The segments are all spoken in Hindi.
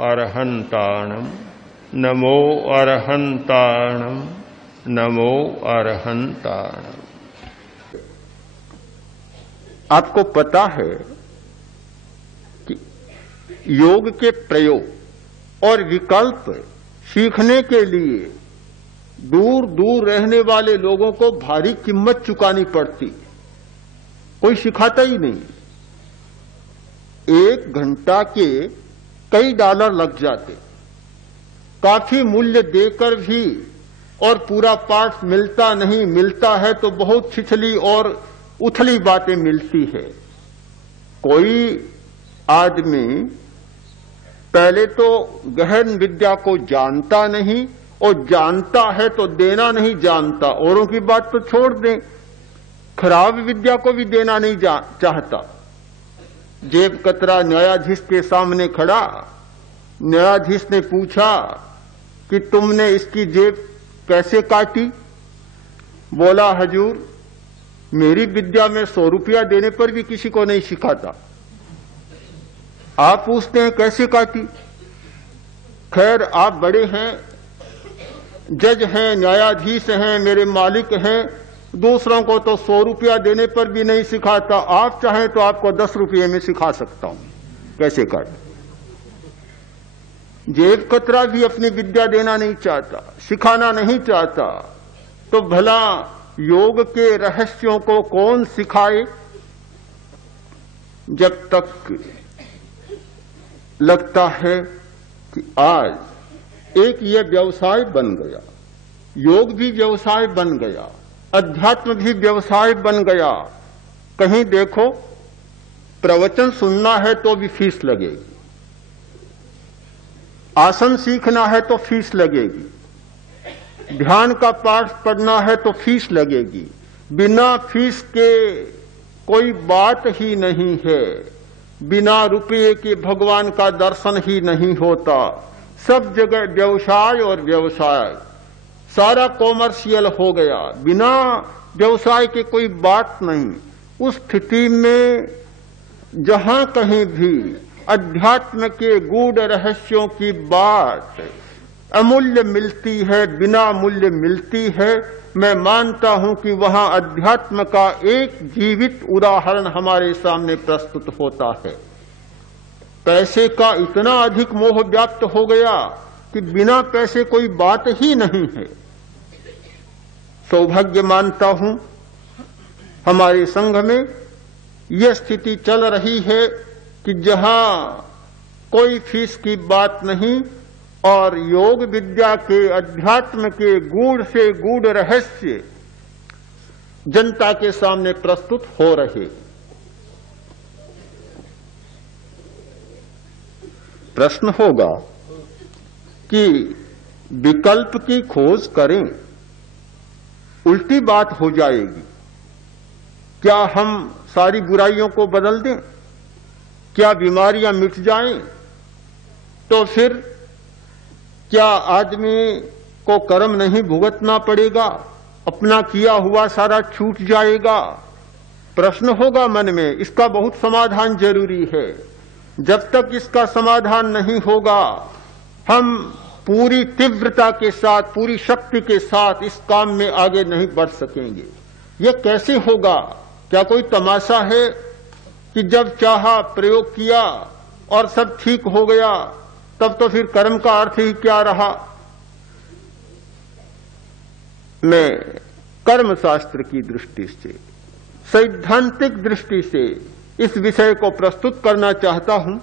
अरहन्ताणम् नमो अरहन्ताणम् नमो अरहन्ताणम्। आपको पता है कि योग के प्रयोग और विकल्प सीखने के लिए दूर दूर रहने वाले लोगों को भारी कीमत चुकानी पड़ती, कोई सिखाता ही नहीं। 1 घंटा के कई डॉलर लग जाते, काफी मूल्य देकर भी, और पूरा पाठ मिलता नहीं, मिलता है तो बहुत छिछली और उथली बातें मिलती है। कोई आदमी पहले तो गहन विद्या को जानता नहीं, और जानता है तो देना नहीं जानता। औरों की बात तो छोड़ दें, खराब विद्या को भी देना नहीं चाहता। जेब कतरा न्यायाधीश के सामने खड़ा, न्यायाधीश ने पूछा कि तुमने इसकी जेब कैसे काटी? बोला, हजूर मेरी विद्या में 100 रुपया देने पर भी किसी को नहीं सिखाता। आप पूछते हैं कैसे काटी? खैर आप बड़े हैं, जज हैं, न्यायाधीश हैं, मेरे मालिक हैं, दूसरों को तो 100 रुपया देने पर भी नहीं सिखाता। आप चाहें तो आपको 10 रुपये में सिखा सकता हूं कैसे काटे। जेब कतरा भी अपनी विद्या देना नहीं चाहता, सिखाना नहीं चाहता, तो भला योग के रहस्यों को कौन सिखाए? जब तक लगता है कि आज एक ये व्यवसाय बन गया, योग भी व्यवसाय बन गया, अध्यात्म भी व्यवसाय बन गया। कहीं देखो प्रवचन सुनना है तो भी फीस लगेगी, आसन सीखना है तो फीस लगेगी, ध्यान का पाठ पढ़ना है तो फीस लगेगी। बिना फीस के कोई बात ही नहीं है, बिना रुपये के भगवान का दर्शन ही नहीं होता। सब जगह व्यवसाय और व्यवसाय, सारा कॉमर्शियल हो गया, बिना व्यवसाय के कोई बात नहीं। उस स्थिति में जहां कहीं भी अध्यात्म के गूढ़ रहस्यों की बात अमूल्य मिलती है, बिना मूल्य मिलती है, मैं मानता हूं कि वहां अध्यात्म का एक जीवित उदाहरण हमारे सामने प्रस्तुत होता है। पैसे का इतना अधिक मोह व्याप्त हो गया कि बिना पैसे कोई बात ही नहीं है। सौभाग्य मानता हूं हमारे संघ में यह स्थिति चल रही है कि जहां कोई फीस की बात नहीं और योग विद्या के, अध्यात्म के गूढ़ से गूढ़ रहस्य जनता के सामने प्रस्तुत हो रहे। प्रश्न होगा कि विकल्प की खोज करें, उल्टी बात हो जाएगी। क्या हम सारी बुराइयों को बदल दें? क्या बीमारियां मिट जाएं? तो फिर क्या आदमी को कर्म नहीं भुगतना पड़ेगा? अपना किया हुआ सारा छूट जाएगा? प्रश्न होगा मन में। इसका बहुत समाधान जरूरी है। जब तक इसका समाधान नहीं होगा, हम पूरी तीव्रता के साथ, पूरी शक्ति के साथ इस काम में आगे नहीं बढ़ सकेंगे। यह कैसे होगा? क्या कोई तमाशा है कि जब चाहा प्रयोग किया और सब ठीक हो गया, तब तो फिर कर्म का अर्थ ही क्या रहा? मैं कर्म शास्त्र की दृष्टि से, सैद्धांतिक दृष्टि से इस विषय को प्रस्तुत करना चाहता हूं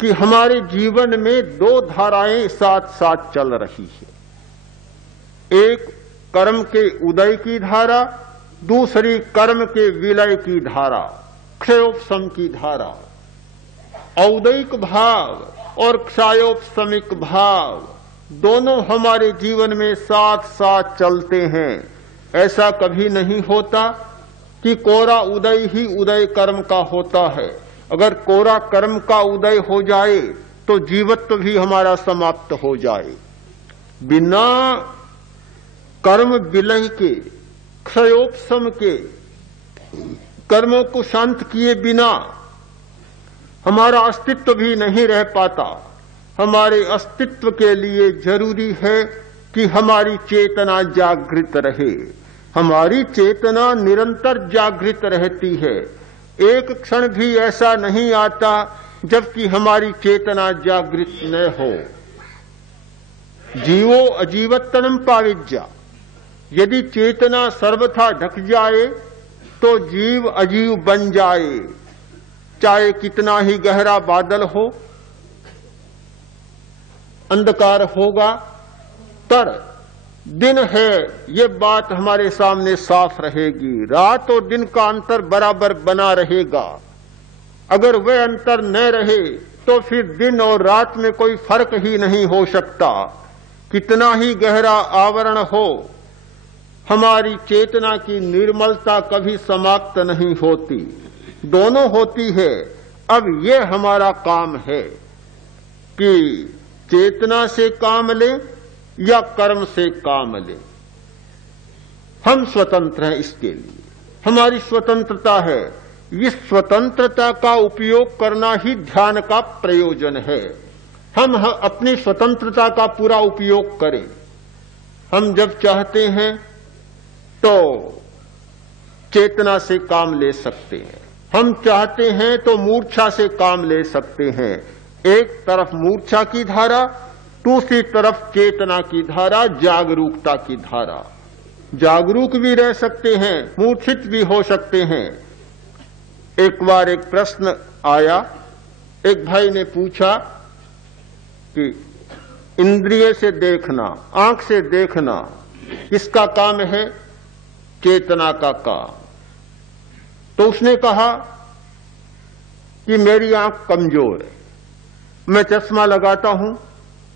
कि हमारे जीवन में 2 धाराएं साथ साथ चल रही है। एक कर्म के उदय की धारा, दूसरी कर्म के विलय की धारा, क्षयोपशम की धारा। औदैक भाव और क्षयोपशमिक भाव दोनों हमारे जीवन में साथ साथ चलते हैं। ऐसा कभी नहीं होता कि कोरा उदय ही उदय कर्म का होता है। अगर कोरा कर्म का उदय हो जाए तो जीवत्व भी हमारा समाप्त हो जाए। बिना कर्म विलय के, क्षयोपशम के, कर्मों को शांत किए बिना हमारा अस्तित्व भी नहीं रह पाता। हमारे अस्तित्व के लिए जरूरी है कि हमारी चेतना जागृत रहे। हमारी चेतना निरंतर जागृत रहती है। एक क्षण भी ऐसा नहीं आता जबकि हमारी चेतना जागृत न हो। जीवो अजीवत्तनम पाविज्या। यदि चेतना सर्वथा ढक जाए तो जीव अजीव बन जाए, चाहे कितना ही गहरा बादल हो, अंधकार होगा, पर दिन है ये बात हमारे सामने साफ रहेगी। रात और दिन का अंतर बराबर बना रहेगा। अगर वह अंतर न रहे तो फिर दिन और रात में कोई फर्क ही नहीं हो सकता। कितना ही गहरा आवरण हो, हमारी चेतना की निर्मलता कभी समाप्त नहीं होती, दोनों होती है। अब ये हमारा काम है कि चेतना से काम लें या कर्म से काम लें। हम स्वतंत्र हैं, इसके लिए हमारी स्वतंत्रता है। इस स्वतंत्रता का उपयोग करना ही ध्यान का प्रयोजन है। हम अपनी स्वतंत्रता का पूरा उपयोग करें। हम जब चाहते हैं तो चेतना से काम ले सकते हैं, हम चाहते हैं तो मूर्छा से काम ले सकते हैं। एक तरफ मूर्छा की धारा, दूसरी तरफ चेतना की धारा, जागरूकता की धारा। जागरूक भी रह सकते हैं, मूर्छित भी हो सकते हैं। एक बार एक प्रश्न आया, एक भाई ने पूछा कि इंद्रिय से देखना, आंख से देखना किसका काम है? चेतना का काम। तो उसने कहा कि मेरी आंख कमजोर है, मैं चश्मा लगाता हूं,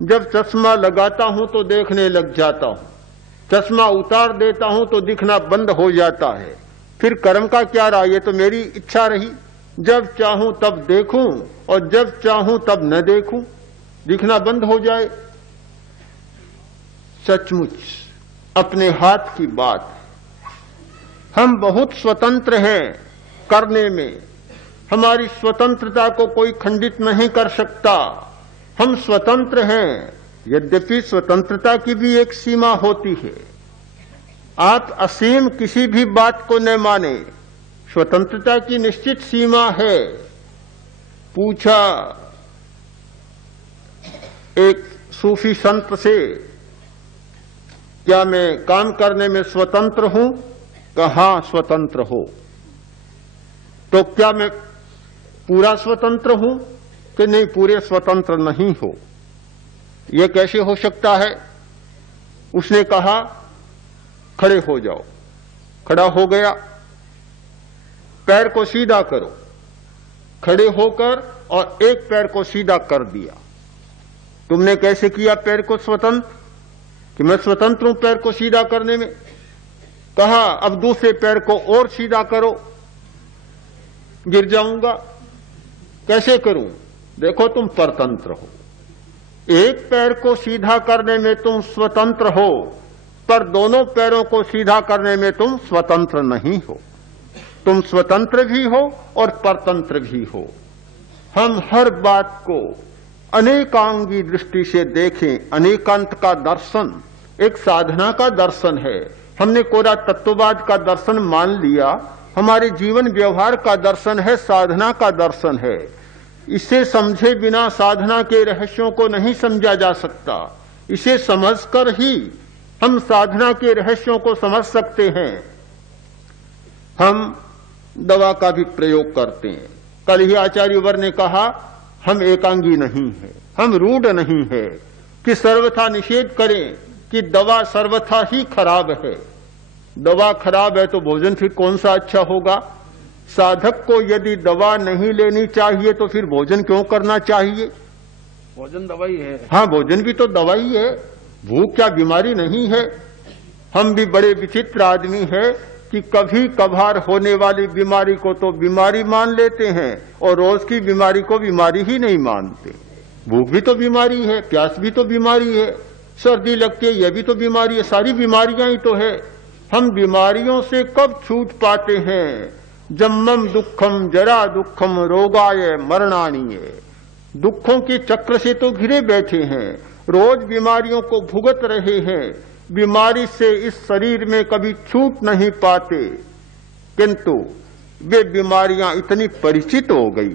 जब चश्मा लगाता हूं तो देखने लग जाता हूं, चश्मा उतार देता हूं तो दिखना बंद हो जाता है। फिर कर्म का क्या रहा? ये तो मेरी इच्छा रही, जब चाहूं तब देखूं और जब चाहूं तब न देखूं, दिखना बंद हो जाए। सचमुच अपने हाथ की बात है। हम बहुत स्वतंत्र हैं करने में, हमारी स्वतंत्रता को कोई खंडित नहीं कर सकता। हम स्वतंत्र हैं, यद्यपि स्वतंत्रता की भी एक सीमा होती है। आप असीम किसी भी बात को न माने, स्वतंत्रता की निश्चित सीमा है। पूछा एक सूफी संत से, क्या मैं काम करने में स्वतंत्र हूं? कहा स्वतंत्र हो। तो क्या मैं पूरा स्वतंत्र हूं कि नहीं? पूरे स्वतंत्र नहीं हो। यह कैसे हो सकता है? उसने कहा खड़े हो जाओ। खड़ा हो गया, पैर को सीधा करो। खड़े होकर और एक पैर को सीधा कर दिया। तुमने कैसे किया पैर को स्वतंत्र? कि मैं स्वतंत्र हूं पैर को सीधा करने में। कहा अब दूसरे पैर को और सीधा करो। गिर जाऊंगा, कैसे करूं? देखो तुम परतंत्र हो। एक पैर को सीधा करने में तुम स्वतंत्र हो, पर दोनों पैरों को सीधा करने में तुम स्वतंत्र नहीं हो। तुम स्वतंत्र भी हो और परतंत्र भी हो। हम हर बात को अनेकांगी दृष्टि से देखें। अनेकांत का दर्शन एक साधना का दर्शन है। हमने कोरा तत्ववाद का दर्शन मान लिया, हमारे जीवन व्यवहार का दर्शन है, साधना का दर्शन है। इसे समझे बिना साधना के रहस्यों को नहीं समझा जा सकता। इसे समझकर ही हम साधना के रहस्यों को समझ सकते हैं। हम दवा का भी प्रयोग करते हैं। कल ही आचार्य वर ने कहा हम एकांगी नहीं है, हम रूढ़ नहीं है कि सर्वथा निषेध करें कि दवा सर्वथा ही खराब है। दवा खराब है तो भोजन फिर कौन सा अच्छा होगा? साधक को यदि दवा नहीं लेनी चाहिए तो फिर भोजन क्यों करना चाहिए? भोजन दवाई है। हाँ, भोजन भी तो दवाई है। भूख क्या बीमारी नहीं है? हम भी बड़े विचित्र आदमी हैं कि कभी कभार होने वाली बीमारी को तो बीमारी मान लेते हैं और रोज की बीमारी को बीमारी ही नहीं मानते। भूख भी तो बीमारी है, प्यास भी तो बीमारी है, सर्दी लगती है यह भी तो बीमारी है। सारी बीमारियां ही तो है। हम बीमारियों से कब छूट पाते हैं? जन्मम दुखम जरा दुखम रोगाय मरणानीय। दुखों के चक्र से तो घिरे बैठे हैं, रोज बीमारियों को भुगत रहे हैं, बीमारी से इस शरीर में कभी छूट नहीं पाते, किंतु वे बीमारियां इतनी परिचित हो गई,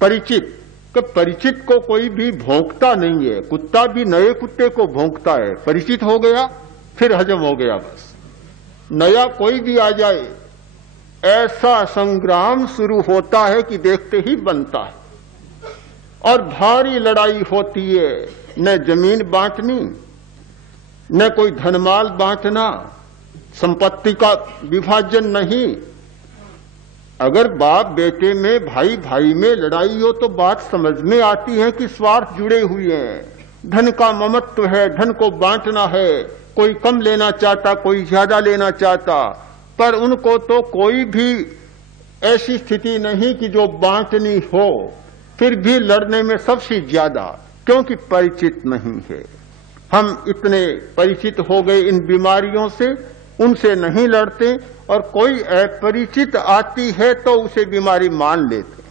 परिचित कि परिचित को कोई भी भौंकता नहीं है। कुत्ता भी नए कुत्ते को भौंकता है, परिचित हो गया फिर हजम हो गया, बस नया कोई भी आ जाए ऐसा संग्राम शुरू होता है कि देखते ही बनता है। और भारी लड़ाई होती है, न जमीन बांटनी, न कोई धनमाल बांटना, संपत्ति का विभाजन नहीं। अगर बाप बेटे में, भाई भाई में लड़ाई हो तो बात समझ में आती है कि स्वार्थ जुड़े हुए हैं, धन का ममत्व है, धन को बांटना है, कोई कम लेना चाहता, कोई ज्यादा लेना चाहता, पर उनको तो कोई भी ऐसी स्थिति नहीं कि जो बांटनी हो, फिर भी लड़ने में सबसे ज्यादा, क्योंकि परिचित नहीं है। हम इतने परिचित हो गए इन बीमारियों से, उनसे नहीं लड़ते, और कोई अपरिचित आती है तो उसे बीमारी मान लेते,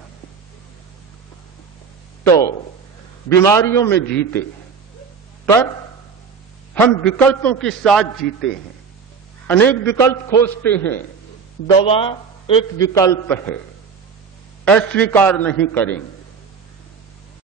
तो बीमारियों में जीते। पर हम विकल्पों के साथ जीते हैं, अनेक विकल्प खोजते हैं। दवा एक विकल्प है, अस्वीकार नहीं करेंगे।